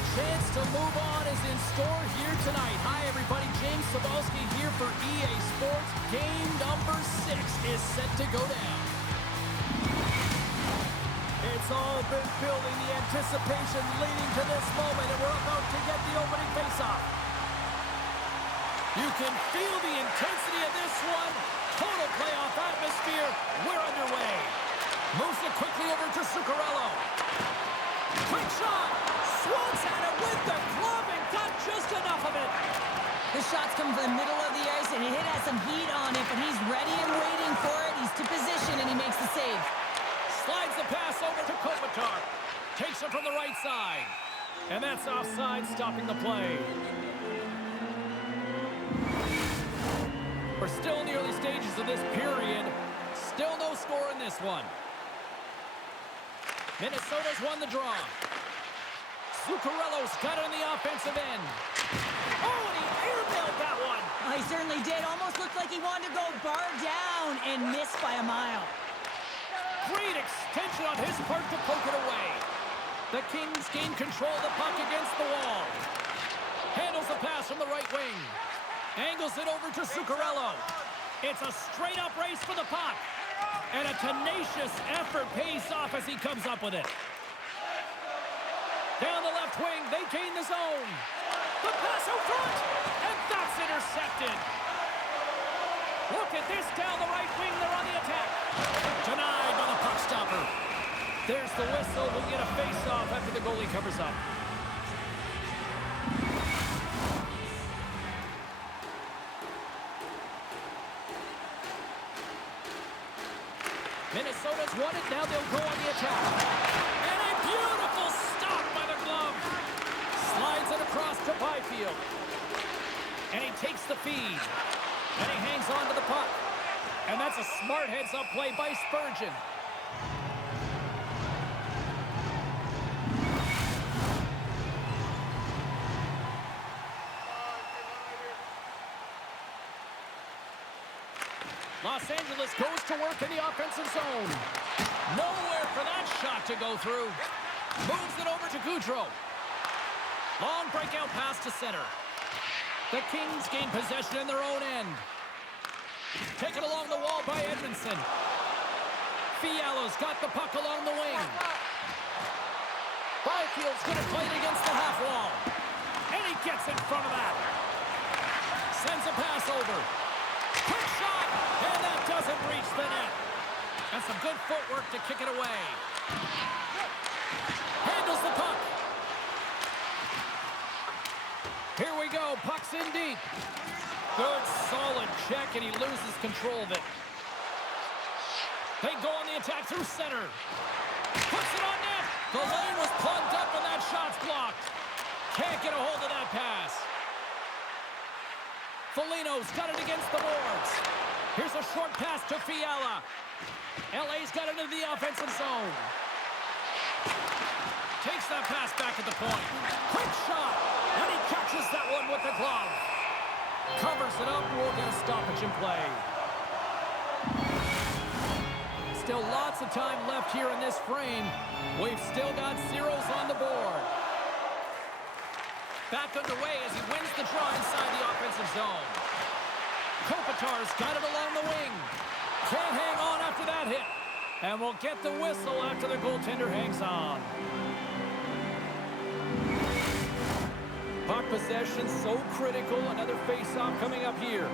A chance to move on is in store here tonight. Hi, everybody. James Cybulski here for EA Sports. Game number 6 is set to go down. It's all been building, the anticipation leading to this moment, and we're about to get the opening faceoff. You can feel the intensity of this one. Total playoff atmosphere. We're underway. Moves it quickly over to Zuccarello. Quick shot. Swats at it with the glove and got just enough of it. The shots come from the middle of the ice, and he has some heat on it, but he's ready and waiting for it. He's to position, and he makes the save. Slides the pass over to Kopitar. Takes it from the right side. And that's offside, stopping the play. We're still in the early stages of this period. Still no score in this one. Minnesota's won the draw. Zuccarello's got it on the offensive end. Oh, and he airmailed that one. Oh, he certainly did. Almost looked like he wanted to go bar down and miss by a mile. Great extension on his part to poke it away. The Kings gain control of the puck against the wall. Handles the pass from the right wing. Angles it over to Zuccarello. It's a straight-up race for the puck. And a tenacious effort pays off as he comes up with it. Down the left wing, they gain the zone. The pass out front, and that's intercepted. Look at this down the right wing, they're on the attack. Denied by the puck stopper. There's the whistle, we'll get a face-off after the goalie covers up. Minnesota's won it, now they'll go on the attack. And a beautiful stop by the glove. Slides it across to Byfield. And he takes the feed. And he hangs on to the puck. And that's a smart heads-up play by Spurgeon. Los Angeles goes to work in the offensive zone. Nowhere for that shot to go through. Moves it over to Gaudreau. Long breakout pass to center. The Kings gain possession in their own end. Taken along the wall by Edmondson. Fiala's got the puck along the wing. Byfield's going to play it against the half wall. And he gets in front of that. Sends a pass over. Quick shot, and that doesn't reach the net. And some good footwork to kick it away. Handles the puck. Here we go, puck's in deep. Good, solid check, and he loses control of it. They go on the attack through center. Puts it on net. The lane was plugged up, and that shot's blocked. Can't get a hold of that pass. Foligno's got it against the boards. Here's a short pass to Fiala. LA's got it into the offensive zone. Takes that pass back at the point. Quick shot. And he catches that one with the glove. Covers it up. We'll get a stoppage in play. Still lots of time left here in this frame. We've still got zeros on the board. Back underway as he wins the draw inside the offensive zone. Kopitar's got it along the wing. Can't hang on after that hit. And we'll get the whistle after the goaltender hangs on. Puck possession so critical. Another face-off coming up here.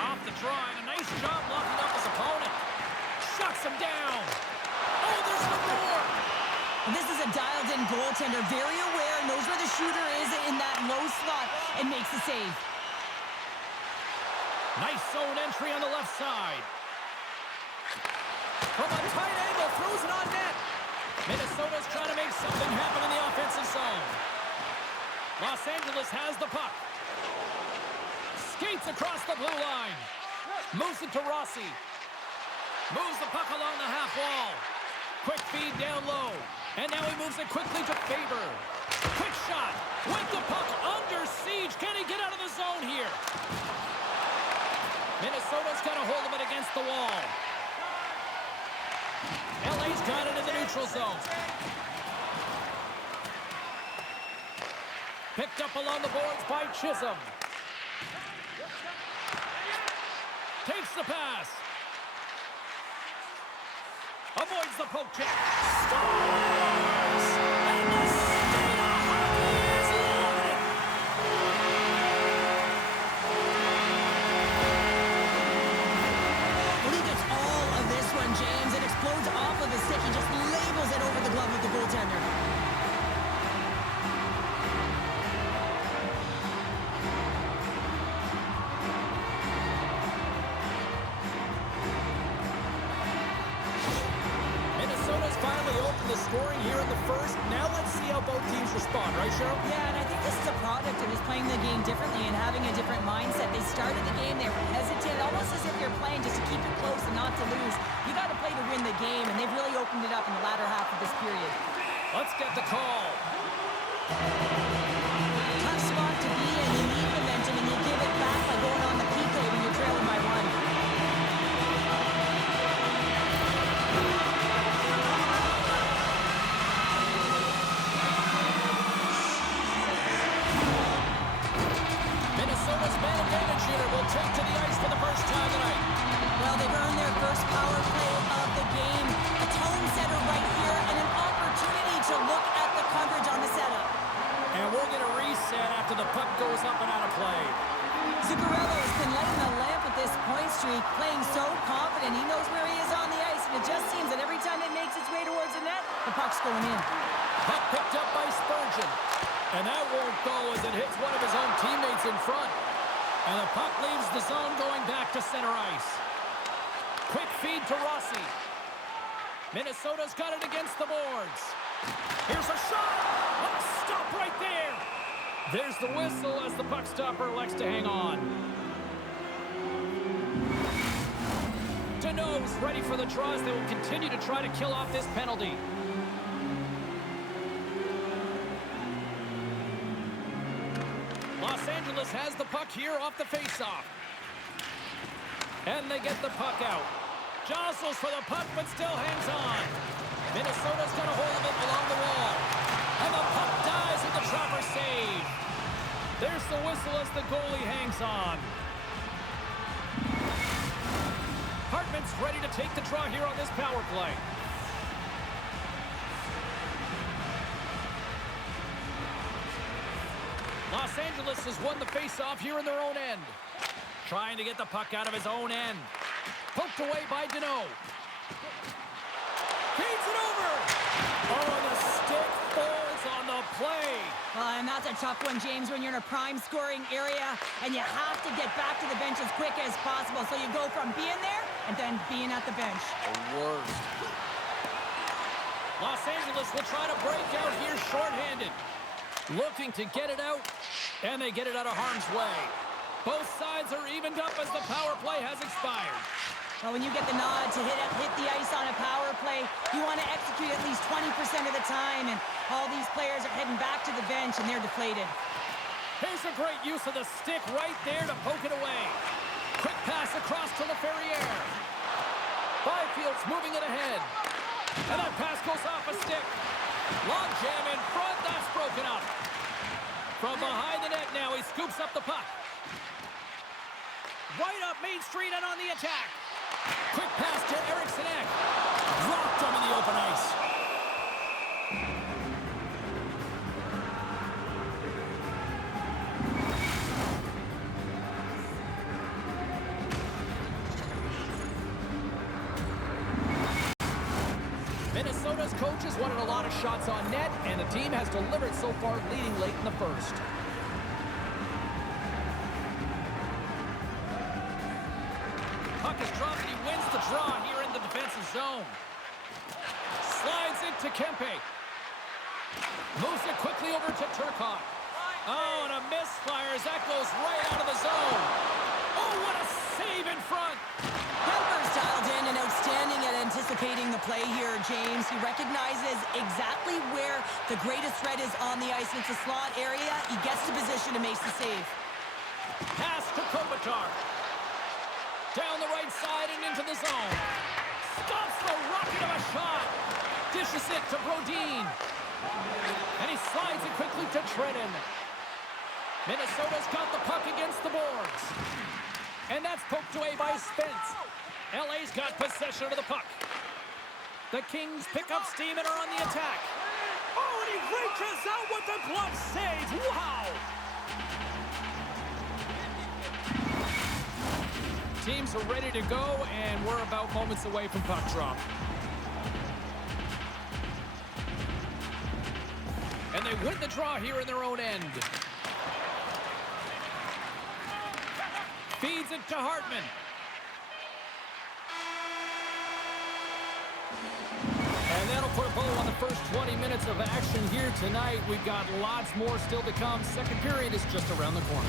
Off the draw, and a nice job locking up his opponent. Shuts him down. Oh, there's one more. This is a dialed-in goaltender, very aware, knows where the shooter is in that low slot, and makes the save. Nice zone entry on the left side. From a tight angle, throws it on net. Minnesota's trying to make something happen in the offensive zone. Los Angeles has the puck. Skates across the blue line. Moves it to Rossi. Moves the puck along the half wall. Quick feed down low. And now he moves it quickly to Faber. Quick shot. With the puck under siege. Can he get out of the zone here? Minnesota's got a hold of it against the wall. LA's got it in the neutral zone. Picked up along the boards by Chisholm. Takes the pass. Avoids the poke check. Scores! And the state of hockey is loving it! Well, he gets all of this one, James. It explodes off of his stick. He just labels it over the glove of the goaltender. Minnesota's finally opened the scoring here in the first. Now let's see how both teams respond, right, Cheryl? Yeah, and I think this is a product of just playing the game differently and having a different mindset. They started the game, they were hesitant, almost as if you're playing just to keep it close and not to lose. You got to play to win the game, and they've really opened it up in the latter half of this period. Let's get the call. Tough spot to be in. You need momentum, and you give it back by going on the PK when you're trailing by one. Minnesota's man advantage unit will take to the ice for the first time tonight. Well, they've earned their first power play of the game. A tone setter right here and an opportunity to look at the coverage on the setup. And we'll get a reset after the puck goes up and out of play. Zuccarello has been lighting the lamp with this point streak, playing so confident. He knows where he is on the ice, and it just seems that every time it makes its way towards the net, the puck's going in. Puck picked up by Spurgeon. And that won't go as it hits one of his own teammates in front. And the puck leaves the zone going back to center ice. Quick feed to Rossi. Minnesota's got it against the boards. Here's a shot. Oh, stop right there. There's the whistle as the puck stopper elects to hang on. Deneau's ready for the draws. They will continue to try to kill off this penalty. Los Angeles has the puck here off the faceoff. And they get the puck out. Jostles for the puck, but still hangs on. Minnesota's got a hold of it along the wall. And the puck dies at the Trapper save. There's the whistle as the goalie hangs on. Hartman's ready to take the draw here on this power play. Los Angeles has won the face-off here in their own end. Trying to get the puck out of his own end. Poked away by Deneau. Feeds it over. Oh, the stick falls on the play. Well, and that's a tough one, James, when you're in a prime scoring area and you have to get back to the bench as quick as possible. So you go from being there and then being at the bench. The worst. Los Angeles will try to break out here shorthanded. Looking to get it out, and they get it out of harm's way. Both sides are evened up as the power play has expired. Well, when you get the nod to hit the ice on a power play, you want to execute at least 20% of the time, and all these players are heading back to the bench, and they're deflated. Here's a great use of the stick right there to poke it away. Quick pass across to LaFerriere. Byfield's moving it ahead. And that pass goes off a stick. Long jam in front, that's broken up. From behind the net now, he scoops up the puck. Right up Main Street and on the attack. Quick pass to Eriksson Ek. Dropped him in the open ice. Minnesota's coaches wanted a lot of shots on net, and the team has delivered so far, leading late in the first. Puck is dropped, and he wins the draw here in the defensive zone. Slides into Kempe. Moves it quickly over to Turcotte. Oh, and a misfire as that goes right out of the zone. Oh, what a save in front. Kemper's dialed in and outstanding at anticipating the play here, James. He recognizes exactly where the greatest threat is on the ice. It's a slot area. He gets to position and makes the save. Pass to Kopitar. Down the right side and into the zone. Stops the rocket of a shot. Dishes it to Brodin. And he slides it quickly to Trennan. Minnesota's got the puck against the boards. And that's poked away by Spence. LA's got possession of the puck. The Kings pick up steam and are on the attack. Oh, and he reaches out with the glove save. Wow! Teams are ready to go, and we're about moments away from puck drop. And they win the draw here in their own end. Feeds it to Hartman. And that'll put a bow on the first 20 minutes of action here tonight. We've got lots more still to come. Second period is just around the corner.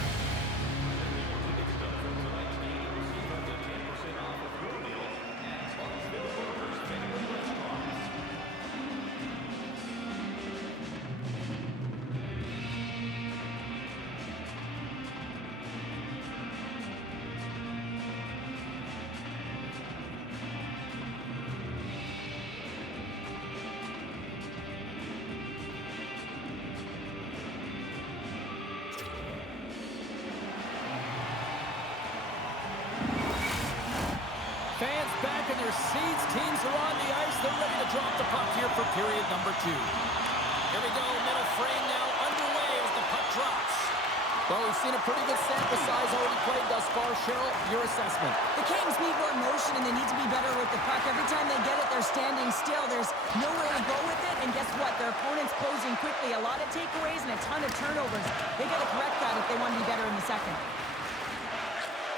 Fans back in their seats. Teams are on the ice. They're ready to drop the puck here for period number 2. Here we go. Middle frame now underway as the puck drops. Well, we've seen a pretty good sample size already played thus far. Cheryl, your assessment. The Kings need more motion, and they need to be better with the puck. Every time they get it, they're standing still. There's nowhere to go with it, and guess what? Their opponent's closing quickly. A lot of takeaways and a ton of turnovers. They got to correct that if they want to be better in the second.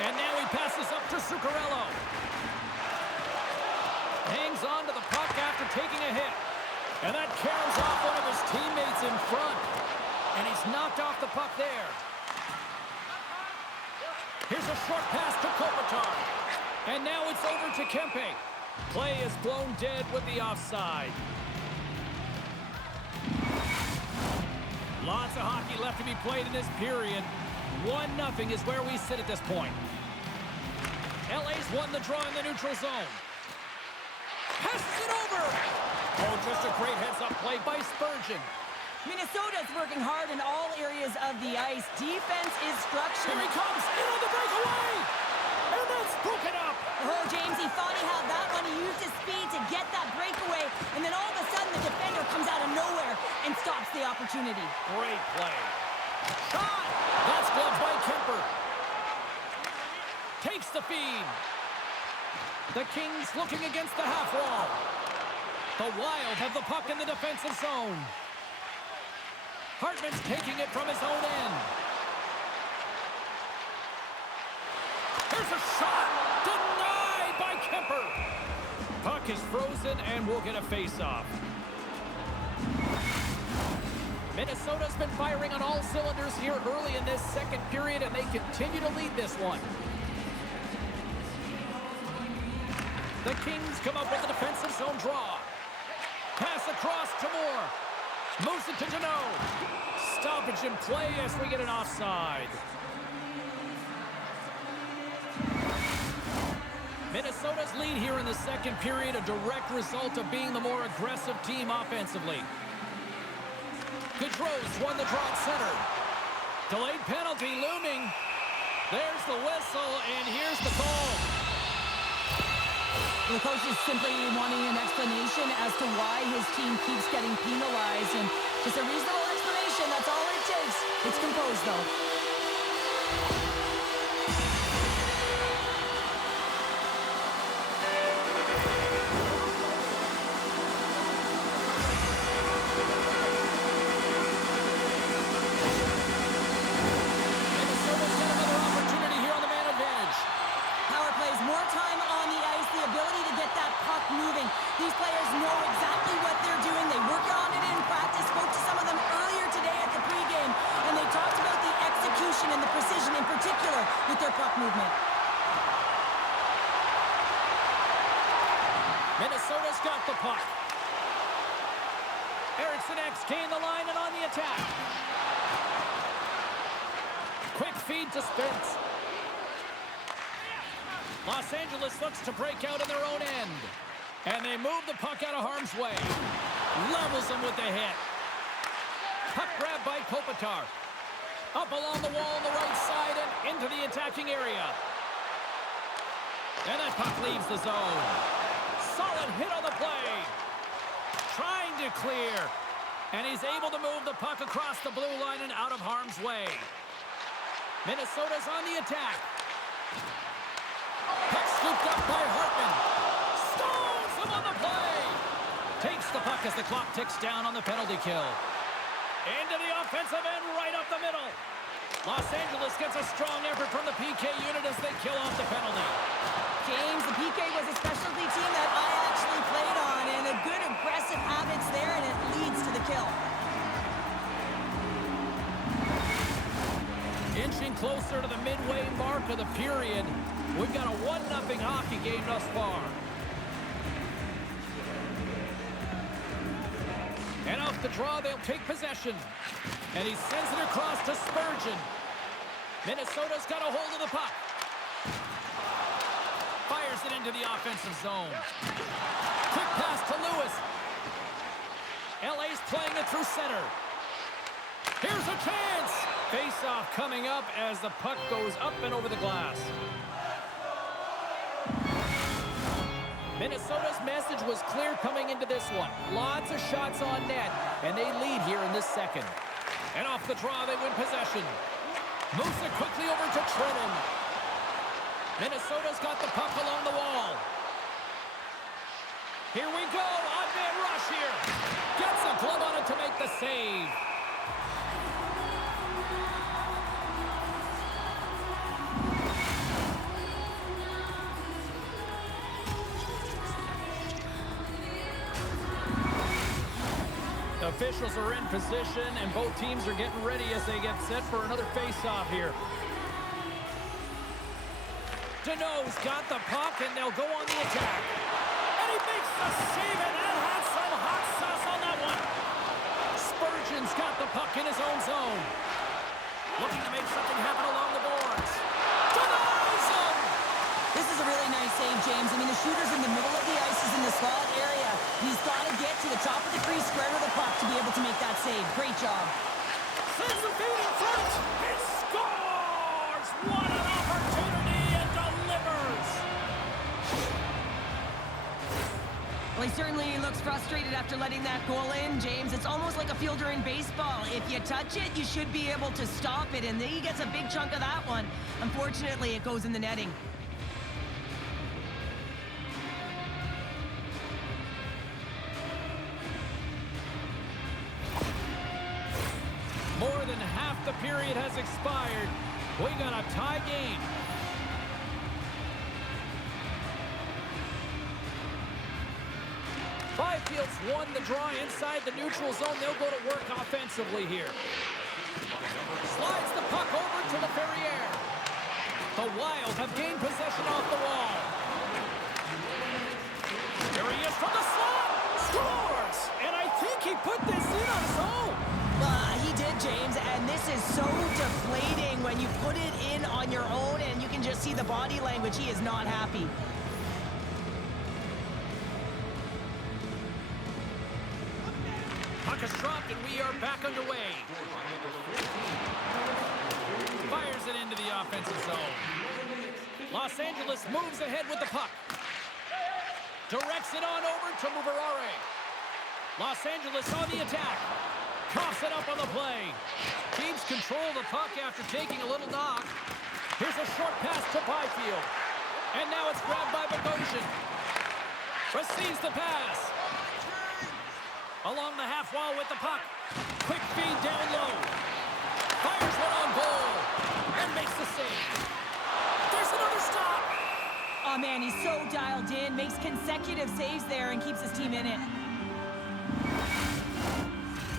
And now he passes up to Zuccarello. Hangs on to the puck after taking a hit. And that carries off one of his teammates in front. And he's knocked off the puck there. Here's a short pass to Kopitar. And now it's over to Kempe. Play is blown dead with the offside. Lots of hockey left to be played in this period. 1-0 is where we sit at this point. LA's won the draw in the neutral zone. Passes it over. Oh, just a great heads-up play by Spurgeon. Minnesota's working hard in all areas of the ice. Defense is structured. Here he comes, in on the breakaway. And that's broken up. Oh, James, he thought he had that one. He used his speed to get that breakaway. And then all of a sudden, the defender comes out of nowhere and stops the opportunity. Great play. Shot. That's gloved by Kemper. Takes the feed. The Kings looking against the half wall. The Wild have the puck in the defensive zone. Hartman's taking it from his own end. There's a shot. Denied by Kemper. Puck is frozen and we'll get a face-off. Minnesota's been firing on all cylinders here early in this second period, and they continue to lead this one. The Kings come up with a defensive zone draw. Pass across to Moore. Moves it to Deneau. Stoppage in play as we get an offside. Minnesota's lead here in the second period, a direct result of being the more aggressive team offensively. Gaudreau's won the draw at center. Delayed penalty looming. There's the whistle, and here's the call. The coach is simply wanting an explanation as to why his team keeps getting penalized. And just a reasonable explanation, that's all it takes. It's composed, though. Minnesota's got another opportunity here on the man advantage. Power plays, more time on the ice, the ability to get that puck moving. These players know exactly what they're doing. They work on it in practice. Spoke to some of them earlier today at the pregame, and they talked about the execution and the precision in particular with their puck movement. Minnesota's got the puck. Eriksson Ek gained the line and on the attack. Quick feed to Spence. Los Angeles looks to break out in their own end. And they move the puck out of harm's way. Levels them with the hit. Puck grab by Kopitar. Up along the wall on the right side and into the attacking area. And that puck leaves the zone. Solid hit on the play. Trying to clear. And he's able to move the puck across the blue line and out of harm's way. Minnesota's on the attack. Puck scooped up by Hartman. Stones him on the play. Takes the puck as the clock ticks down on the penalty kill. Into the offensive end, right up the middle. Los Angeles gets a strong effort from the PK unit as they kill off the penalty. James, the PK was a specialty team that I actually played on, and a good aggressive habits there, and it leads to the kill. Inching closer to the midway mark of the period. We've got a 1-0 hockey game thus far. And off the draw, they'll take possession. And he sends it across to Spurgeon. Minnesota's got a hold of the puck. Fires it into the offensive zone. Quick pass to Lewis. LA's playing it through center. Here's a chance. Face-off coming up as the puck goes up and over the glass. Minnesota's message was clear coming into this one. Lots of shots on net, and they lead here in this second. And off the draw, they win possession. Moves it quickly over to Trenton. Minnesota's got the puck along the wall. Here we go, odd-man rush here. Gets a glove on it to make the save. Officials are in position, and both teams are getting ready as they get set for another face-off here. Deneau's got the puck, and they'll go on the attack. And he makes the save, and that had some hot sauce on that one. Spurgeon's got the puck in his own zone. Looking to make something happen along the boards. Denies him! This is a really nice save, James. I mean, the shooter's in the middle of the ice, is in the slot area. He's got to get to the top of the crease, square to the puck to be able to make that save. Great job. Sends the feet in front. It scores! What an opportunity, and delivers! Well, he certainly looks frustrated after letting that goal in, James. It's almost like a fielder in baseball. If you touch it, you should be able to stop it, and he gets a big chunk of that one. Unfortunately, it goes in the netting. More than half the period has expired. We got a tie game. Byfield's won the draw inside the neutral zone. They'll go to work offensively here. Slides the puck over to the Ferrier. The Wild have gained possession off the wall. There he is from the slot. Scores! And I think he put this in on his own. He did, James, and this is so deflating when you put it in on your own, and you can just see the body language. He is not happy. Puck is dropped, and we are back underway. Fires it into the offensive zone. Los Angeles moves ahead with the puck. Directs it on over to Mubarare. Los Angeles on the attack. Coughs it up on the play. Keeps control of the puck after taking a little knock. Here's a short pass to Byfield. And now it's grabbed by Bogosian. Receives the pass. Along the half wall with the puck. Quick feed down low. Fires one on goal. And makes the save. There's another stop. Oh, man, he's so dialed in. Makes consecutive saves there and keeps his team in it.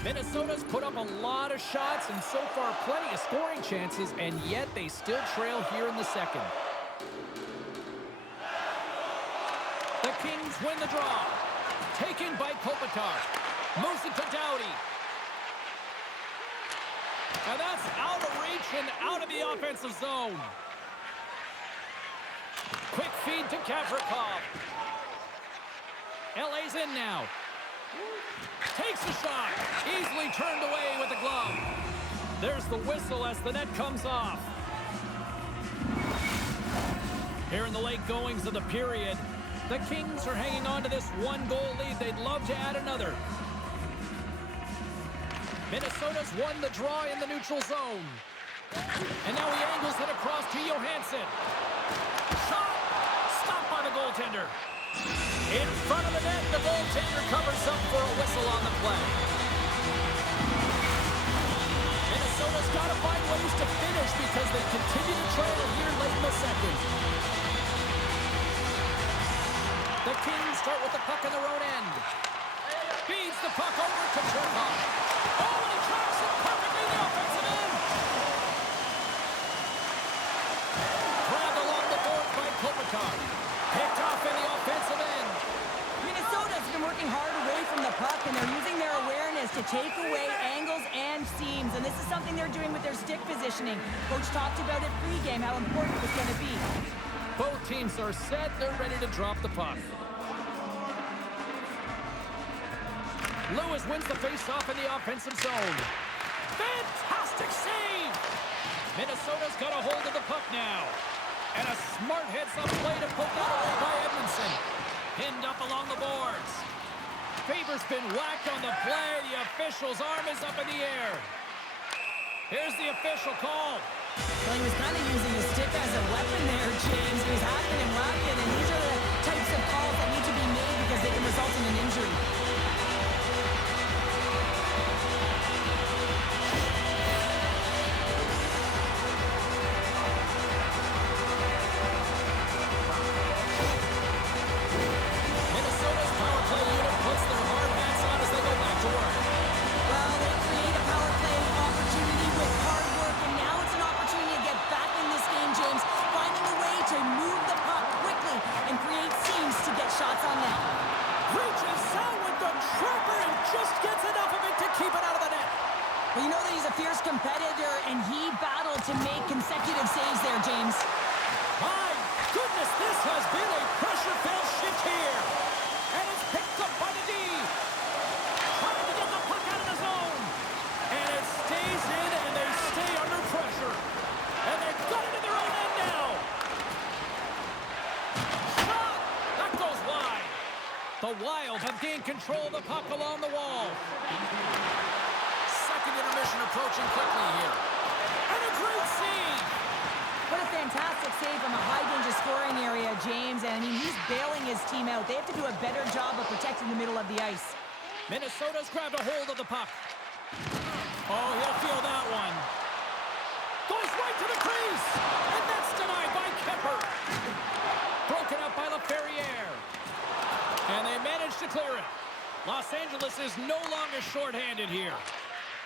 Minnesota's put up a lot of shots and so far plenty of scoring chances, and yet they still trail here in the second. The Kings win the draw. Taken by Kopitar. Moves it to Doughty. And that's out of reach and out of the offensive zone. Quick feed to Gavrikov. LA's in now. Takes the shot. Easily turned away with the glove. There's the whistle as the net comes off. Here in the late goings of the period, the Kings are hanging on to this one-goal lead. They'd love to add another. Minnesota's won the draw in the neutral zone. And now he angles it across to Johansson. Shot! Stopped by the goaltender. In front of the net, the goaltender covers up for a whistle on the play. Minnesota's got to find ways to finish because they continue to trail here late in the second. The Kings start with the puck in their own end. Feeds the puck over to Cherkov. Oh, and he tracks it perfectly in the offensive end. Grabbed along the boards by Kopitar. Picked off in the offensive end. Minnesota's been working hard away from the puck, and they're using their awareness to take away angles and seams. And this is something they're doing with their stick positioning. Coach talked about it pregame, how important it was going to be. Both teams are set. They're ready to drop the puck. Lewis wins the faceoff in the offensive zone. Fantastic save! Minnesota's got a hold of the puck now. And a smart heads-up play to poke that away by Edmondson. Pinned up along the boards. Faber's been whacked on the play. The official's arm is up in the air. Here's the official call. Well, he was kind of using his stick as a weapon there, James. He was hacking and whacking, and these are the types of calls that need to be made because they can result in an injury. Minnesota's power play unit puts their hard hats on as they go back to work. Well, they create a power play opportunity with hard work, and now it's an opportunity to get back in this game, James, finding a way to move the puck quickly and create seams to get shots on net. Reaches out with the trapper and just gets enough of it to keep it out of the net. Well, you know that he's a fierce competitor, and he battled to make consecutive saves there, James. My goodness, this has been a pressure-filled shift here. And it's picked up by the D. Trying to get the puck out of the zone. And it stays in, and they stay under pressure. And they've got it in their own end now. Shot! That goes wide. The Wild have gained control of the puck along the wall. Second intermission approaching quickly here. And a great save. What a fantastic save from a high-danger scoring area, James. And, I mean, he's bailing his team out. They have to do a better job of protecting the middle of the ice. Minnesota's grabbed a hold of the puck. Oh, he'll feel that one. Goes right to the crease. And that's denied by Kemper. Broken up by LaFerriere. And they manage to clear it. Los Angeles is no longer shorthanded here.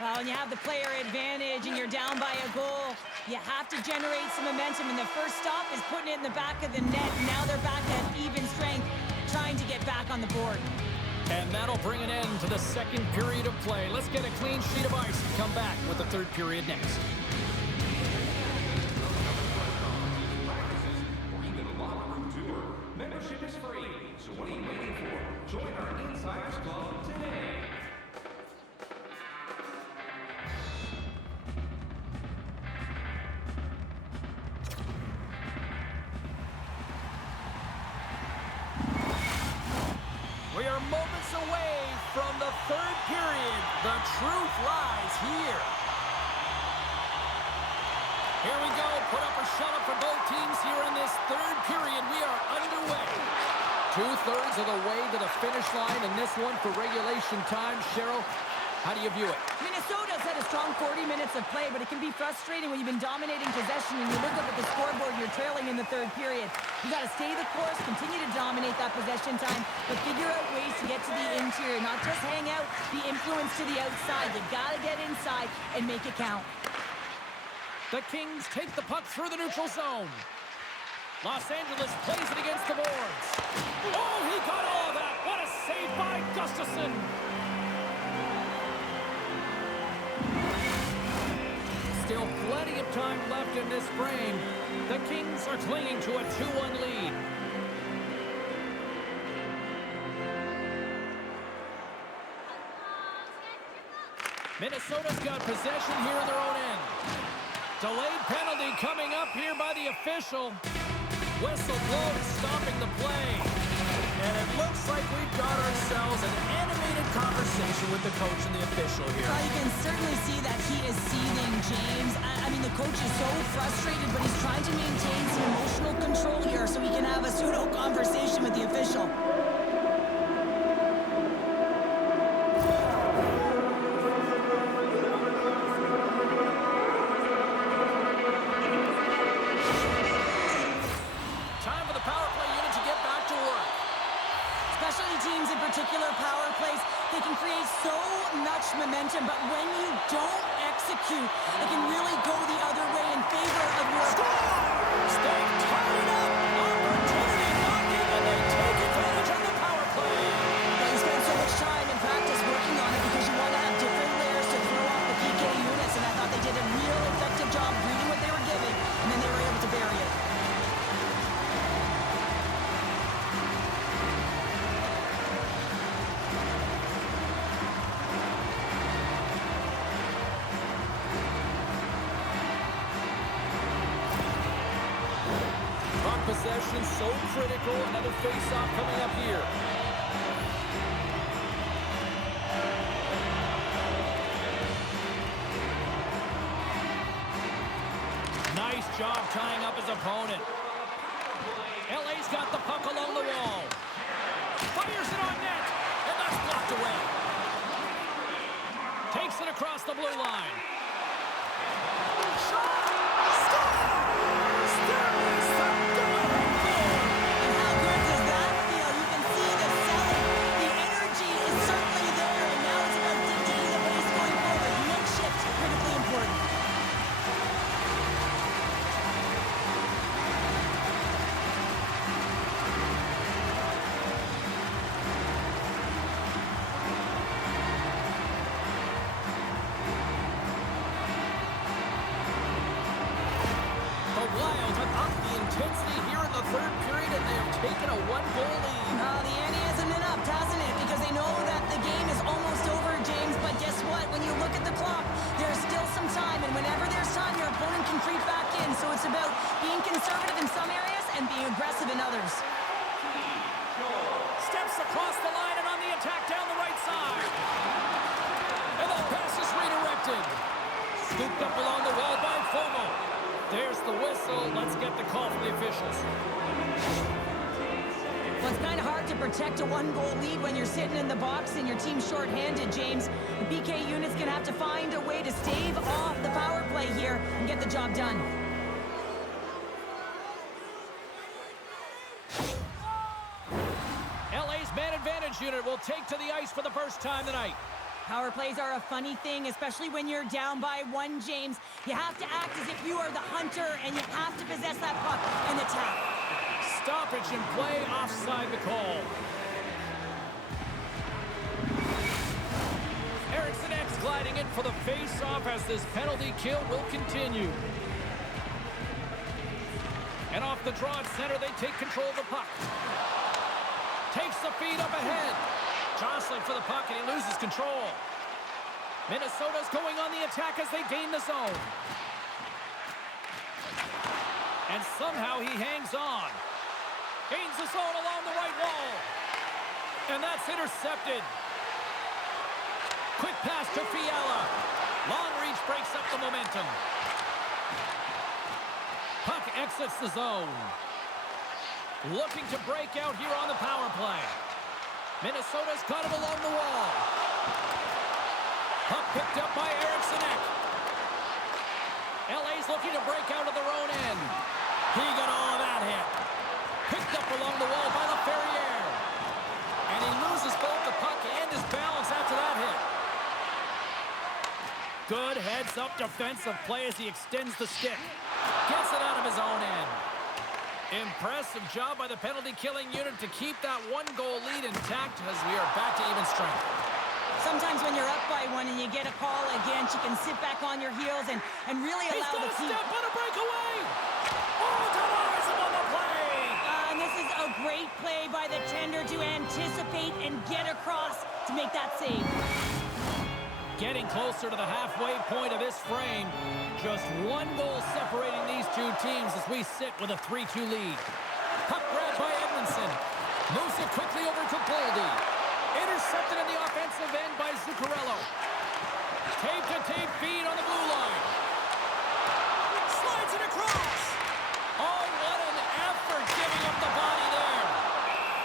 Well, when you have the player advantage and you're down by a goal, you have to generate some momentum. And the first stop is putting it in the back of the net. Now they're back at even strength, trying to get back on the board. And that'll bring an end to the second period of play. Let's get a clean sheet of ice and come back with the third period next. Membership is free, so what are you waiting for? Join our Insiders Club today. We are moments away from the third period. The truth lies here. Here we go. Put up or shut up for both teams here in this third period. We are underway. 2/3 of the way to the finish line, and this one for regulation time. Cheryl, how do you view it? Minnesota's had a strong 40 minutes of play, but it can be frustrating when you've been dominating possession and you look up at the scoreboard and you're trailing in the third period. You got to stay the course, continue to dominate that possession time, but figure out ways to get to the interior, not just hang out, be influenced to the outside. You got to get inside and make it count. The Kings take the puck through the neutral zone. Los Angeles plays it against the boards. Oh, he got all of that. What a save by Gustafsson. Still plenty of time left in this frame. The Kings are clinging to a 2-1 lead. Minnesota's got possession here in their own end. Delayed penalty coming up here by the official. Whistle blown, stopping the play. And it looks like we've got ourselves an animated conversation with the coach and the official here. You can certainly see that he is seething, James. I mean, the coach is so frustrated, but he's trying to maintain some emotional control here so he can have a pseudo conversation with the official. Teams in particular, power plays, they can create so much momentum, but when you don't execute, it can really go the other way in favor of your... Scores! They tie it up! Opportunity knocking, and they take advantage of the power play! You spend so much time in practice working on it because you want to have different layers to throw off the PK units, and I thought they did a real effective job reading what they were given, and then they were able to bury it. Possession so critical. Another face-off coming up here. Nice job tying up his opponent. LA's got the puck along the wall. Fires it on net, and that's blocked away. Takes it across the blue line. Shot! Scores! There is something! Wild have upped the intensity here in the third period, and they have taken a one-goal lead. The ante hasn't been upped, hasn't it? Because they know that the game is almost over, James. But guess what? When you look at the clock, there's still some time. And whenever there's time, your opponent can creep back in. So it's about being conservative in some areas and being aggressive in others. Steps across the line and on the attack down the right side. And the pass is redirected. Scooped up along the wall by Fomo. There's the whistle. Let's get the call from the officials. Well, it's kind of hard to protect a one-goal lead when you're sitting in the box and your team's short-handed, James. The BK unit's going to have to find a way to stave off the power play here and get the job done. LA's man advantage unit will take to the ice for the first time tonight. Power plays are a funny thing, especially when you're down by one, James. You have to act as if you are the hunter, and you have to possess that puck and attack. Stoppage in play, offside the call. Eriksson Ek's gliding in for the face-off as this penalty kill will continue. And off the draw at center, they take control of the puck. Takes the feed up ahead. Jostling for the puck, and he loses control. Minnesota's going on the attack as they gain the zone. And somehow he hangs on. Gains the zone along the right wall. And that's intercepted. Quick pass to Fiala. Long reach breaks up the momentum. Puck exits the zone. Looking to break out here on the power play. Minnesota's got him along the wall. Puck picked up by Eriksson Ek. LA's looking to break out of their own end. He got all of that hit. Picked up along the wall by LaFerriere. And he loses both the puck and his balance after that hit. Good heads-up defensive play as he extends the stick. Gets it out of his own end. Impressive job by the penalty-killing unit to keep that one-goal lead intact as we are back to even strength. Sometimes when you're up by one and you get a call against, you can sit back on your heels and really allow the team... He's got a step on a breakaway! Oh, denies him on the play! And this is a great play by the tender to anticipate and get across to make that save. Getting closer to the halfway point of this frame. Just one goal separating these two teams as we sit with a 3-2 lead. Puck grab by Edmondson. Moves it quickly over to Goldie. Intercepted in the offensive end by Zuccarello. Tape-to-tape feed on the blue line. Slides it across. Oh, what an effort giving up the body there.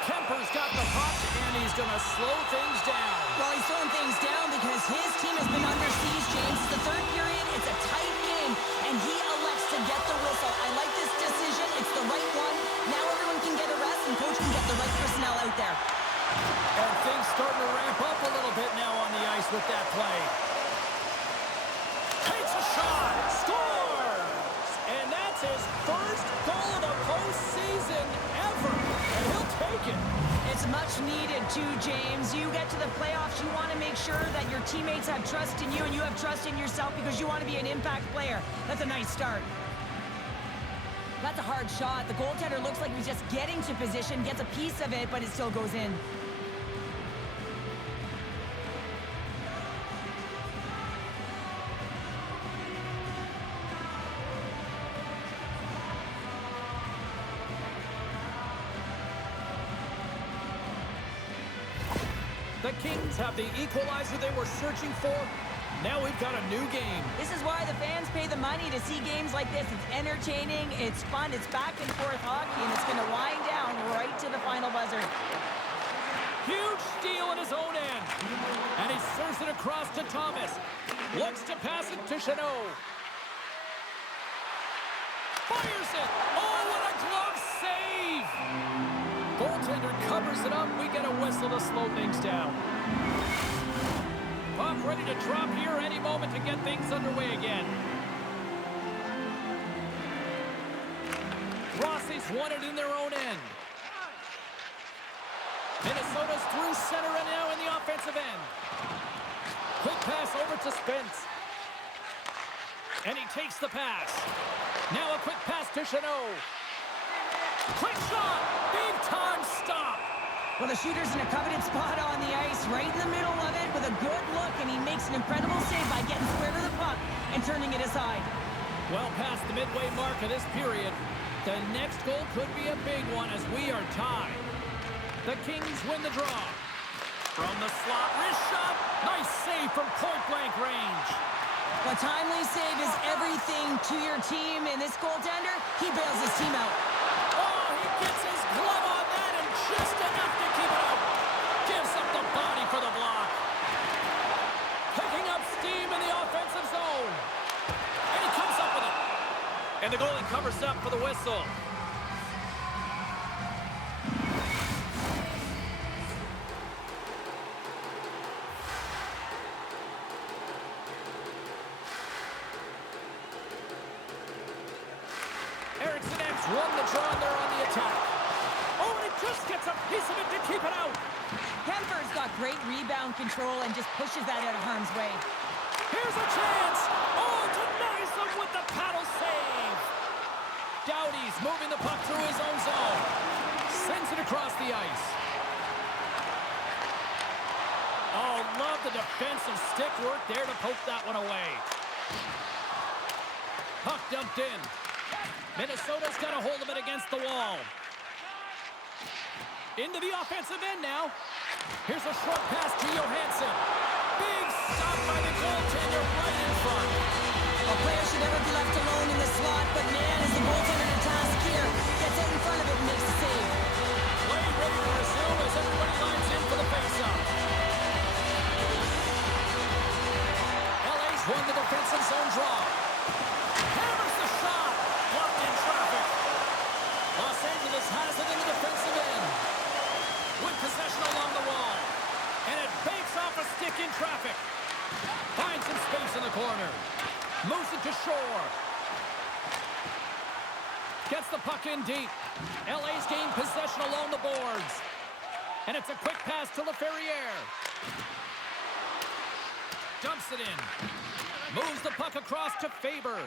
Kemper's got the puck, and he's going to slow things down. Well, he's slowing things down because his team has been under siege, James. It's the third period. It's a tight game, and he elects to get the whistle. I like this decision. It's the right one. Now everyone can get a rest, and coach can get the right personnel out there. And things starting to ramp up a little bit now on the ice with that play. Takes a shot. Scores! And that's his first goal of the postseason ever. And he'll take it. It's much needed too, James. You get to the playoffs, you want to make sure that your teammates have trust in you and you have trust in yourself because you want to be an impact player. That's a nice start. That's a hard shot. The goaltender looks like he's just getting to position, gets a piece of it, but it still goes in. The Kings have the equalizer they were searching for. Now we've got a new game. This is why the fans pay the money to see games like this. It's entertaining, it's fun, it's back and forth hockey, and it's going to wind down right to the final buzzer. Huge steal in his own end. And he serves it across to Thomas. Looks to pass it to Chanot. Fires it. Oh, what a glove save. Goaltender covers it up. We get a whistle to slow things down. Puck ready to drop here any moment to get things underway again. Rossi's won it in their own end. Minnesota's through center and now in the offensive end. Quick pass over to Spence. And he takes the pass. Now a quick pass to Chanot. Quick shot! Big time stop! Well, the shooter's in a coveted spot on the ice, right in the middle of it with a good look, and he makes an incredible save by getting square to the puck and turning it aside. Well past the midway mark of this period, the next goal could be a big one as we are tied. The Kings win the draw. From the slot, wrist shot. Nice save from point-blank range. A timely save is everything to your team, and this goaltender, he bails his team out. Oh, he gets his glove on that and just enough to keep it out. Gives up the body for the block. Picking up steam in the offensive zone. And he comes up with it. And the goalie covers up for the whistle. Eriksson Ek's won the draw and they're on the attack. Oh, and he just gets a piece of it to keep it out. Kemper's got great rebound control and just pushes that out of harm's way. Here's a chance. Oh, denies him with the paddle save. Doughty's moving the puck through his own zone. Sends it across the ice. Oh, love the defensive stick work there to poke that one away. Puck dumped in. Minnesota's got a hold of it against the wall. Into the offensive end now. Here's a short pass to Johansson. Big stop by the goaltender right in front. A player should never be left alone in the slot, but man, is the goaltender to task here. Gets out in front of it and makes the save. Play ready to resume as everybody lines in for the faceoff. LA's won the defensive zone draw. Hammers the shot. Blocked in traffic. Los Angeles has it in the defensive end. With possession along the wall. And it bakes off a stick in traffic. Finds some space in the corner. Moves it to Shore. Gets the puck in deep. LA's gained possession along the boards. And it's a quick pass to LaFerriere. Dumps it in. Moves the puck across to Faber.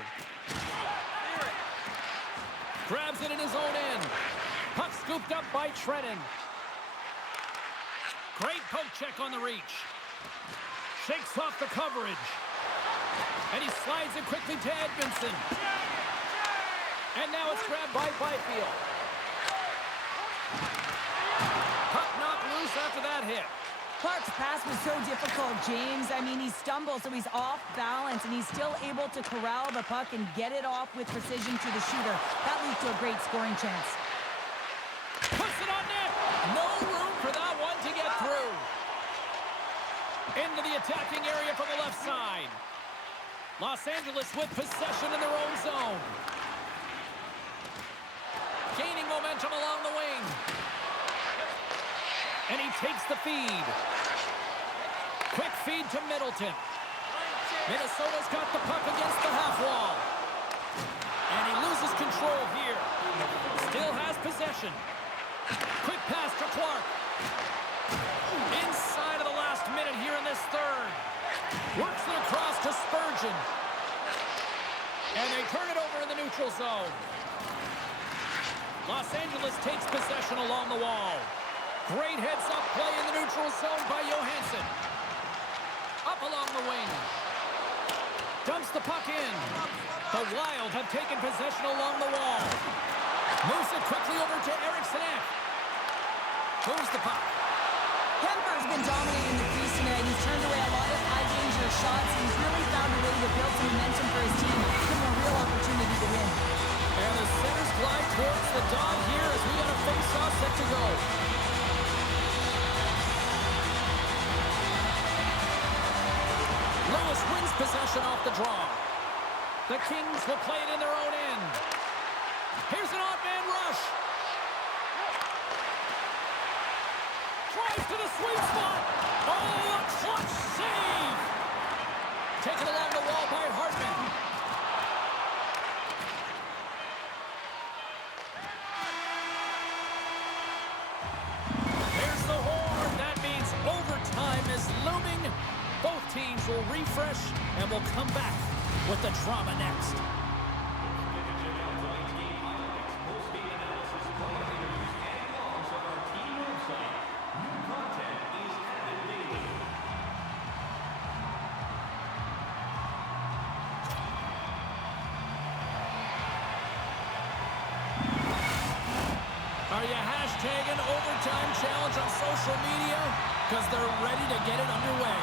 Grabs it in his own end. Puck scooped up by Trenton. Great poke check on the reach. shakes off the coverage. And he slides it quickly to Edmondson. And now it's grabbed by Byfield. Puck knocked loose after that hit. Clark's pass was so difficult, James. I mean, he stumbles, so he's off balance, and he's still able to corral the puck and get it off with precision to the shooter. That leads to a great scoring chance. Puts it on net. No room for that one to get through. Into the attacking area from the left side. Los Angeles with possession in their own zone. Gaining momentum along the wing. And he takes the feed. Quick feed to Middleton. Minnesota's got the puck against the half wall. And he loses control here. Still has possession. Quick pass to Clark. Inside of the last minute here in this third. Works it across to Spurgeon. And they turn it over in the neutral zone. Los Angeles takes possession along the wall. Great heads-up play in the neutral zone by Johansson. Up along the wing. Dumps the puck in. The Wild have taken possession along the wall. Moves it quickly over to Eriksson Ek. Moves the puck. Kuemper's been dominating the crease tonight. He's turned away a lot of high-danger shots, and he's really found a way to build some momentum for his team. Give him a real opportunity to win. And the centers glide towards the dot here as we got a face-off set to go. Lewis wins possession off the draw. The Kings will play it in their own end. Here's an odd man rush. Drives to the sweet spot. Oh, a clutch save. Taken along the wall by Hartman. There's the horn. That means overtime is looming. Both teams will refresh and will come back with the drama next. Are you hashtagging overtime challenge on social media? Because they're ready to get it underway.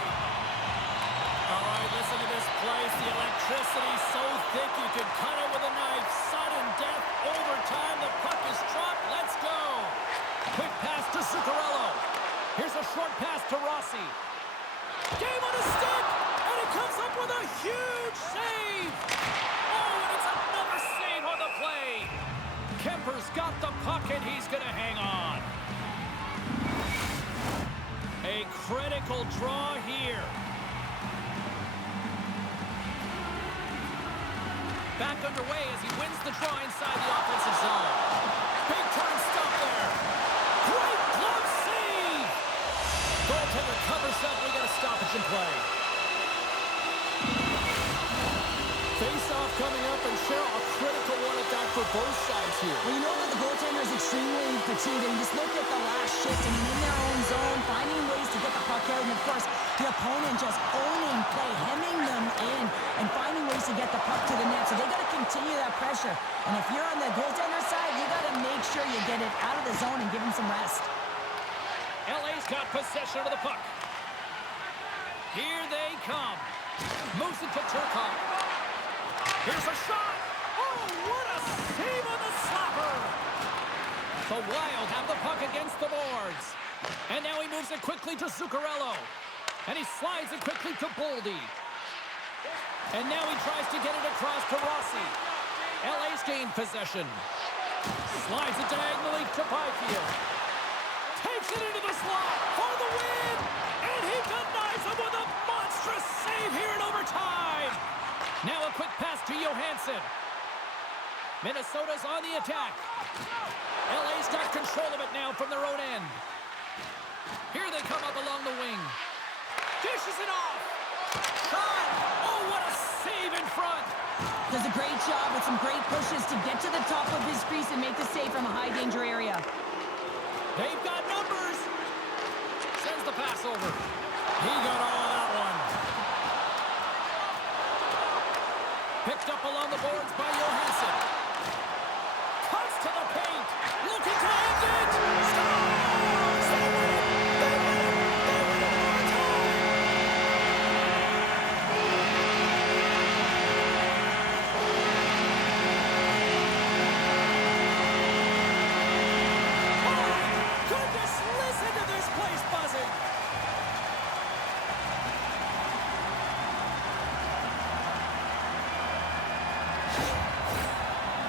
All right, listen to this place. The electricity's so thick you could cut it with a knife. Sudden death, overtime. The puck is dropped. Let's go. Quick pass to Zuccarello. Here's a short pass to Rossi. Game on a stick, and he comes up with a huge save. Oh, and it's another save on the play. Kemper's got the puck, and he's going to hang on. A critical draw here. Back underway as he wins the draw inside the offensive zone. Big turn stop there. Great glove save. Goaltender covers up. We got a stoppage in play. Face-off coming up, and Cheryl, a critical one at that for both sides here. Well, you know that the goaltender is extremely fatigued, and just look at the last shift. I mean, in their own zone, finding ways to get the puck out, and of course, the opponent just owning play, hemming them in, and finding ways to get the puck to the net. So they got to continue that pressure. And if you're on the goaltender side, you got to make sure you get it out of the zone and give him some rest. LA's got possession of the puck. Here they come. Moves it to Turcotte. Here's a shot. Oh, what a save on the slapper. The Wild have the puck against the boards. And now he moves it quickly to Zuccarello. And he slides it quickly to Boldy. And now he tries to get it across to Rossi. LA's gained possession. Slides it diagonally to Byfield. Takes it into the slot for the win. And he denies him with a monstrous save here in overtime. Now a quick pass to Johansson. Minnesota's on the attack. LA's got control of it now from their own end. Here they come up along the wing. Dishes it off. Shot. Oh, what a save in front. Does a great job with some great pushes to get to the top of his crease and make the save from a high-danger area. They've got numbers. Sends the pass over. He got all of that one. Picked up along the boards by Johansson. Cuts to the paint. Looking to end it. Scores! They win it! They win it! They win it more time! Oh, my goodness! Listen to this place buzzing!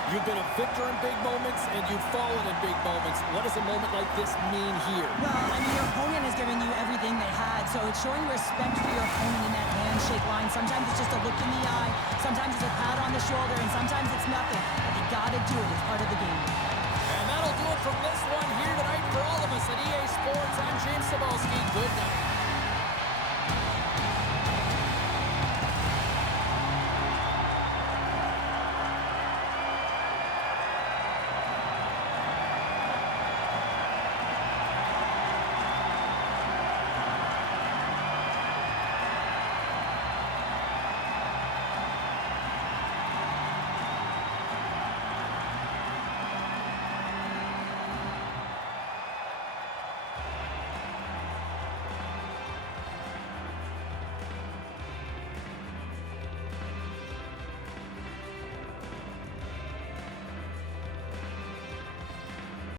You've been a victor in big moments, and you've fallen in big moments. What does a moment like this mean here? Well, I mean, your opponent has given you everything they had, so it's showing respect for your opponent in that handshake line. Sometimes it's just a look in the eye, sometimes it's a pat on the shoulder, and sometimes it's nothing. But you gotta do it. It's part of the game. And that'll do it from this one here tonight for all of us at EA Sports. I'm James Cybulski. Good night.